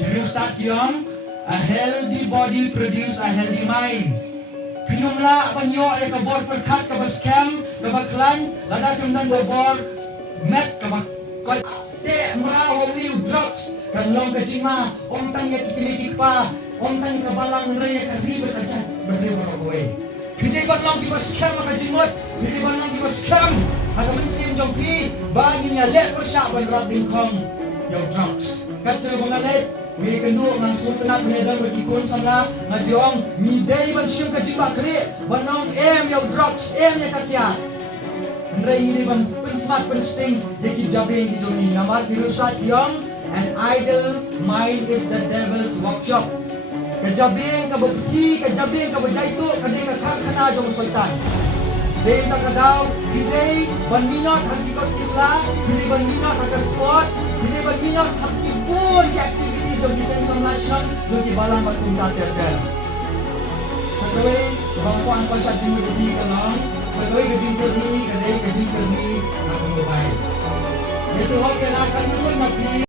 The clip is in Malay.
Kami start yang a healthy body produce a healthy mind. Pinumla panyo ay kabor perkat kabas scam kabaklan lada tumdan babor met kabak te meraw liu drugs kan long kajima om tang ya kikimetik pa om tang kabalang raya kariber kacat berdewa kowe. Hindi ba lang di ba scam makajimot? Hindi ba lang di ba scam? Hagaman sim jongpi bagi niya let ko siya ban rabing kong yung drugs. Katsa bangalet may kendo ngang sultanat menedang berkikun sana ngajiong midai ban shim kajima kri banong yung drugs yung katya. Andai ini ban pensmat pensting deki jabe di doni namat dirusat yang an idle mind is the devil's workshop. Kajabing kabukti, kajabing kabujaitu, kadang kakana jong sultan. Day na kadaw, day 1 minute hangikot isla, day 1 minute hangikot sports, day 1 minute hangikipun di activities of defense of nation, jong ibalang magpunta terder. Sa kaway, bangkuan pa siya jing magdi kalong, sa kaway kajing kerni, kadang kajing kerni, akong babae. Ito ho, kailangan